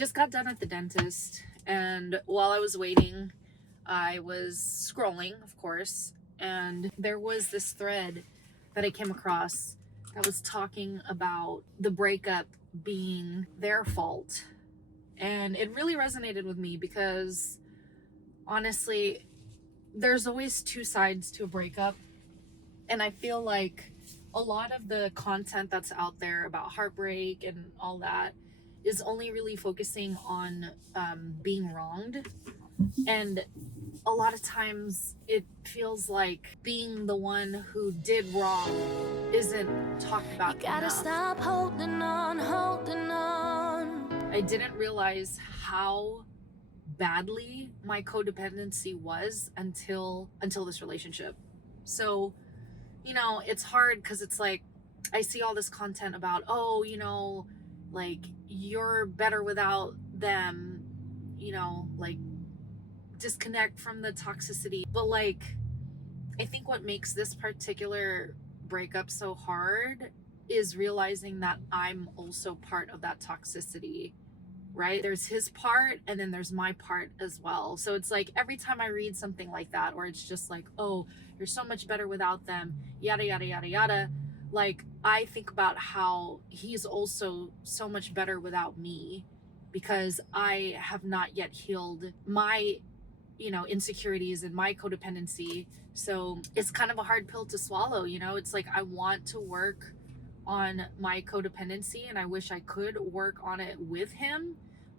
just got done at the dentist, and while I was waiting, I was scrolling, of course, and there was this thread that I came across that was talking about the breakup being their fault. And it really resonated with me because honestly, there's always two sides to a breakup. And I feel like a lot of the content that's out there about heartbreak and all that is only really focusing on being wronged. And a lot of times it feels like being the one who did wrong isn't talked about enough. You gotta stop holding on, holding on. I didn't realize how badly my codependency was until this relationship. So, you know, it's hard because it's like I see all this content about, oh, you know, like you're better without them, you know, like disconnect from the toxicity. But like, I think what makes this particular breakup so hard is realizing that I'm also part of that toxicity, right? There's his part and then there's my part as well. So it's like every time I read something like that, or it's just like, oh, you're so much better without them, yada, yada, yada, yada. Like, I think about how he's also so much better without me because I have not yet healed my, you know, insecurities and my codependency. So it's kind of a hard pill to swallow, you know? It's like I want to work on my codependency and I wish I could work on it with him,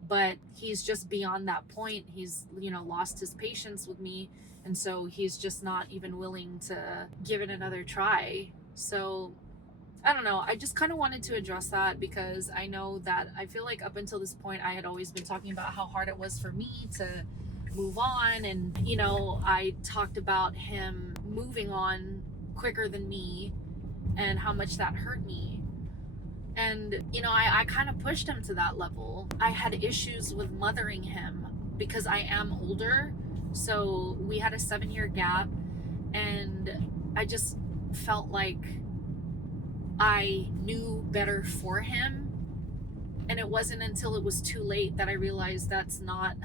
but he's just beyond that point. He's, you know, lost his patience with me, and so he's just not even willing to give it another try. So I don't know, I just kind of wanted to address that because I know that I feel like up until this point I had always been talking about how hard it was for me to move on, and you know, I talked about him moving on quicker than me and how much that hurt me. And you know, I kind of pushed him to that level. I had issues with mothering him because I am older, so we had a 7-year gap, and I just felt like I knew better for him. And it wasn't until it was too late that I realized that's not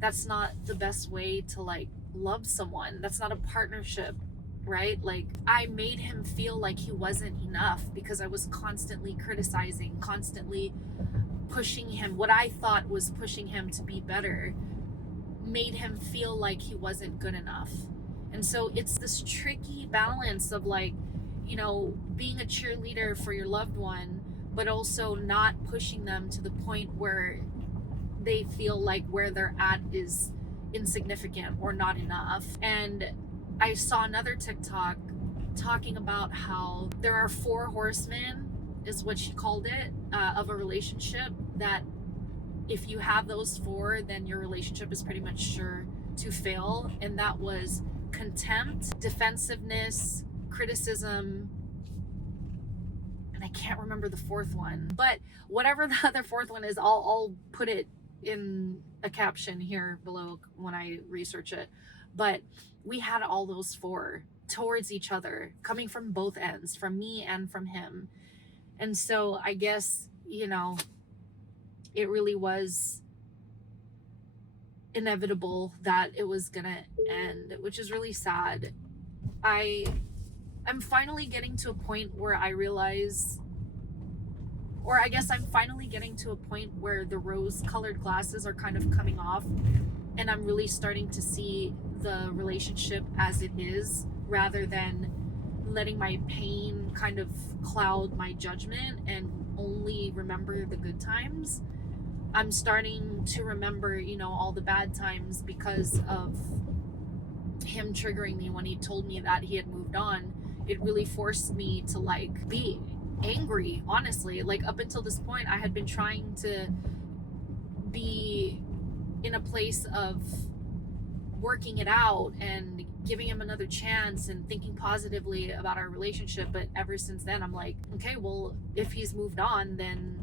the best way to like love someone. That's not a partnership, right? Like, I made him feel like he wasn't enough because I was constantly criticizing, constantly pushing him. What I thought was pushing him to be better made him feel like he wasn't good enough. And so it's this tricky balance of like, you know, being a cheerleader for your loved one, but also not pushing them to the point where they feel like where they're at is insignificant or not enough. And I saw another TikTok talking about how there are 4 horsemen, is what she called it, of a relationship, that if you have those 4, then your relationship is pretty much sure to fail. And that was contempt, defensiveness, criticism, and I can't remember the 4th one. But whatever the other 4th one is, I'll put it in a caption here below when I research it. But we had all those 4 towards each other, coming from both ends, from me and from him. And so I guess, you know, it really was inevitable that it was gonna end, which is really sad. I'm finally getting to a point where I realize, or I guess I'm finally getting to a point where the rose-colored glasses are kind of coming off, and I'm really starting to see the relationship as it is, rather than letting my pain kind of cloud my judgment and only remember the good times. I'm starting to remember, you know, all the bad times because of him triggering me when he told me that he had moved on. It really forced me to like be angry, honestly. Like, up until this point I had been trying to be in a place of working it out and giving him another chance and thinking positively about our relationship. But ever since then I'm like, okay, well, if he's moved on, then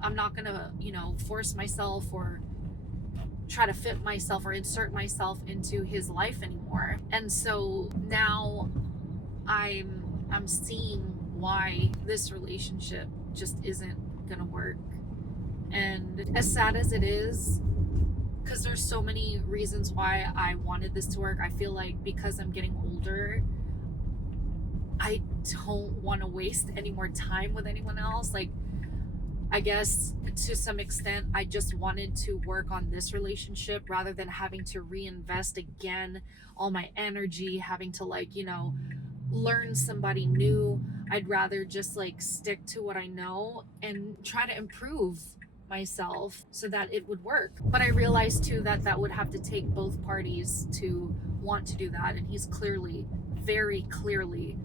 I'm not gonna, you know, force myself or try to fit myself or insert myself into his life anymore. And so now I'm seeing why this relationship just isn't gonna work. And as sad as it is, because there's so many reasons why I wanted this to work, I feel like because I'm getting older, I don't want to waste any more time with anyone else. Like, I guess to some extent, I just wanted to work on this relationship rather than having to reinvest again all my energy, having to, like, learn somebody new. I'd rather just like stick to what I know and try to improve myself so that it would work. But I realized too that that would have to take both parties to want to do that. And he's clearly, very clearly,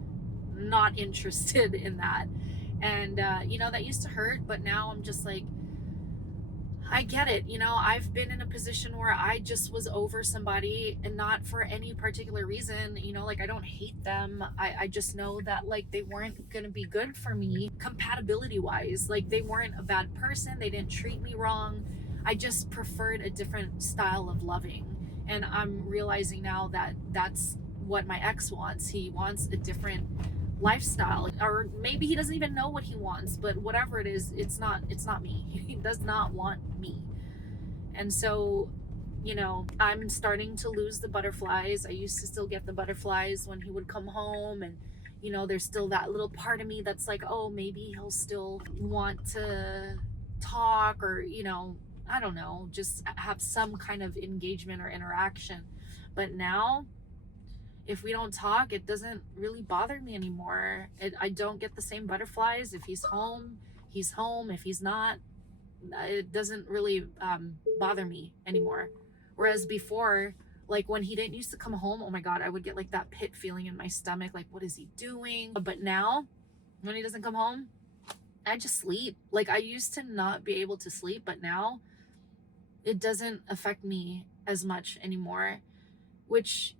not interested in that. And, that used to hurt, but now I'm just like, I get it. I've been in a position where I just was over somebody and not for any particular reason. Like, I don't hate them. I just know that, like, they weren't going to be good for me compatibility wise. Like, they weren't a bad person. They didn't treat me wrong. I just preferred a different style of loving. And I'm realizing now that that's what my ex wants. He wants a different lifestyle, or maybe he doesn't even know what he wants, but whatever it is, it's not me. He does not want me. And so, I'm starting to lose the butterflies. I used to still get the butterflies when he would come home, and there's still that little part of me that's like, oh, maybe he'll still want to talk, or I don't know, just have some kind of engagement or interaction. But now, if we don't talk, it doesn't really bother me anymore. I don't get the same butterflies. If he's home, he's home. If he's not, it doesn't really bother me anymore. Whereas before, like when he didn't used to come home, oh my God, I would get like that pit feeling in my stomach, like, what is he doing? But now, when he doesn't come home, I just sleep. Like, I used to not be able to sleep, but now it doesn't affect me as much anymore. Which,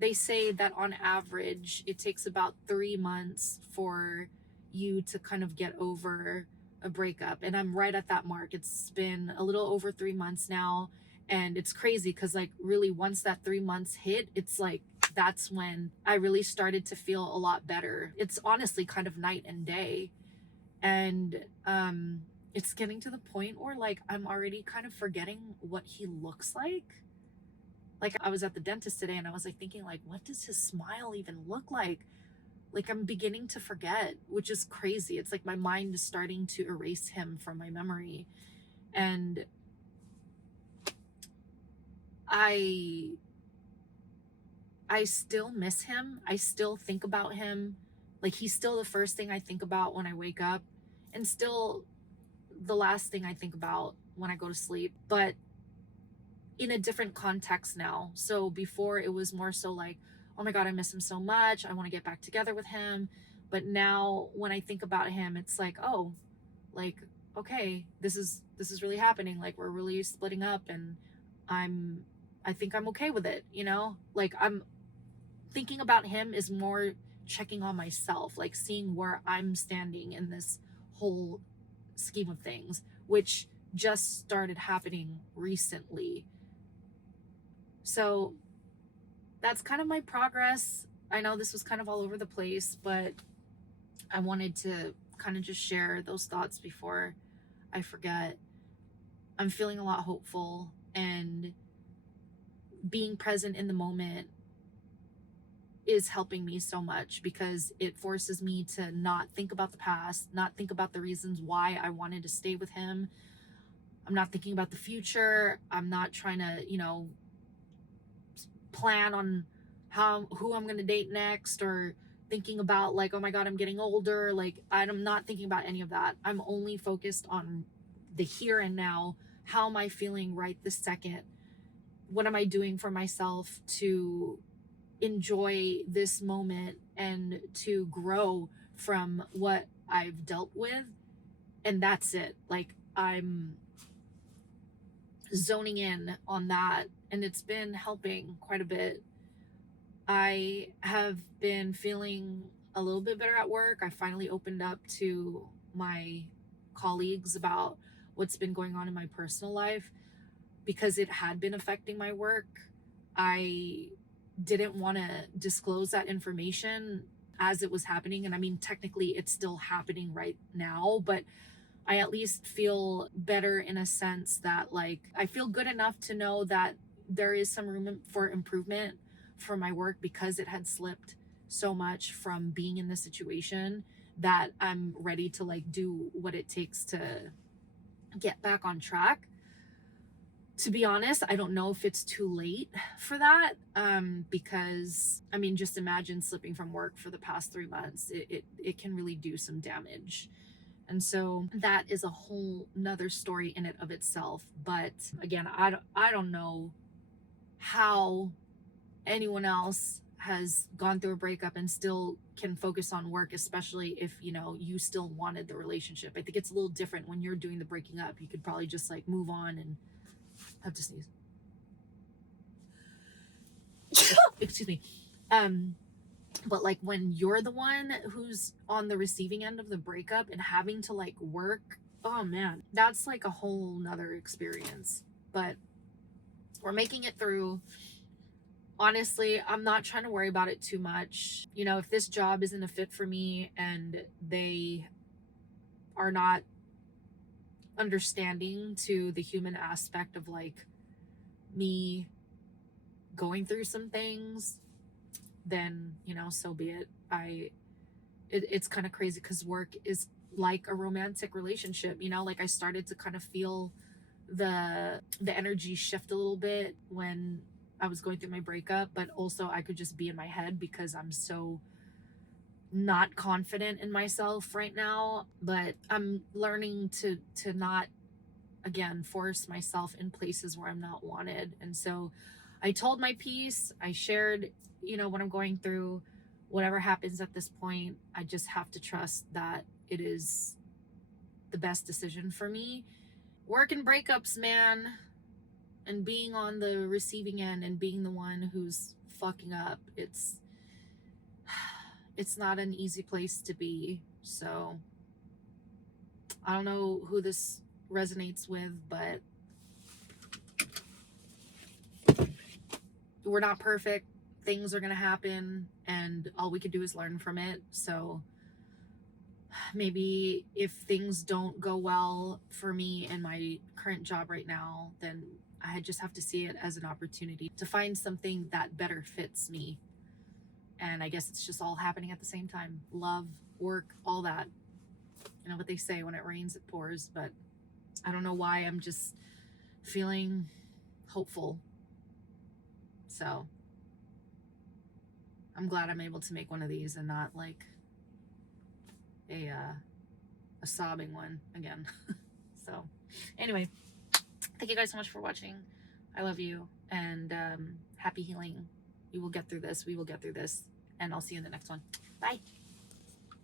they say that on average it takes about 3 months for you to kind of get over a breakup, and I'm right at that mark. It's been a little over 3 months now, and it's crazy because, like, really, once that 3 months hit, it's like that's when I really started to feel a lot better. It's honestly kind of night and day. And it's getting to the point where, like, I'm already kind of forgetting what he looks like. Like, I was at the dentist today and I was like thinking, like, what does his smile even look like? Like, I'm beginning to forget, which is crazy. It's like my mind is starting to erase him from my memory. And I still miss him. I still think about him. Like, he's still the first thing I think about when I wake up, and still the last thing I think about when I go to sleep. But in a different context now. So before, it was more so like, oh my God, I miss him so much. I want to get back together with him. But now when I think about him, it's like, oh, like, okay, this is really happening. Like, we're really splitting up, and I think I'm okay with it, Like, I'm thinking about him is more checking on myself, like seeing where I'm standing in this whole scheme of things, which just started happening recently. So that's kind of my progress. I know this was kind of all over the place, but I wanted to kind of just share those thoughts before I forget. I'm feeling a lot hopeful, and being present in the moment is helping me so much because it forces me to not think about the past, not think about the reasons why I wanted to stay with him. I'm not thinking about the future. I'm not trying to, plan on who I'm going to date next, or thinking about, like, oh my God, I'm getting older. Like, I'm not thinking about any of that. I'm only focused on the here and now. How am I feeling right this second? What am I doing for myself to enjoy this moment and to grow from what I've dealt with? And that's it. Like, I'm zoning in on that, and it's been helping quite a bit. I have been feeling a little bit better at work. I finally opened up to my colleagues about what's been going on in my personal life because it had been affecting my work. I didn't want to disclose that information as it was happening. And I mean, technically, it's still happening right now, but I at least feel better in a sense that, like, I feel good enough to know that there is some room for improvement for my work because it had slipped so much from being in this situation, that I'm ready to like do what it takes to get back on track. To be honest, I don't know if it's too late for that, because I mean, just imagine slipping from work for the past 3 months. It can really do some damage. And so that is a whole nother story in it of itself. But again, I don't know how anyone else has gone through a breakup and still can focus on work, especially if, you know, you still wanted the relationship. I think it's a little different when you're doing the breaking up. You could probably just like move on and have to sneeze. Excuse me. But like when you're the one who's on the receiving end of the breakup and having to like work, oh man, that's like a whole nother experience. But we're making it through. Honestly, I'm not trying to worry about it too much. You know, if this job isn't a fit for me and they are not understanding to the human aspect of like me going through some things, then, you know, so be it. It's kind of crazy because work is like a romantic relationship, you know, like I started to kind of feel the energy shift a little bit when I was going through my breakup, but also I could just be in my head because I'm so not confident in myself right now. But I'm learning to not, again, force myself in places where I'm not wanted. And so I told my piece, I shared, you know, what I'm going through. Whatever happens at this point, I just have to trust that it is the best decision for me. Working breakups, man, and being on the receiving end and being the one who's fucking up, it's not an easy place to be. So I don't know who this resonates with, but we're not perfect. Things are going to happen and all we can do is learn from it. So maybe if things don't go well for me in my current job right now, then I just have to see it as an opportunity to find something that better fits me. And I guess it's just all happening at the same time. Love, work, all that. You know what they say, when it rains, it pours. But I don't know why I'm just feeling hopeful. So I'm glad I'm able to make one of these and not like a sobbing one again. So anyway, thank you guys so much for watching. I love you, and happy healing. You will get through this. We will get through this, and I'll see you in the next one. Bye.